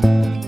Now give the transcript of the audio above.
Thank mm -hmm. you.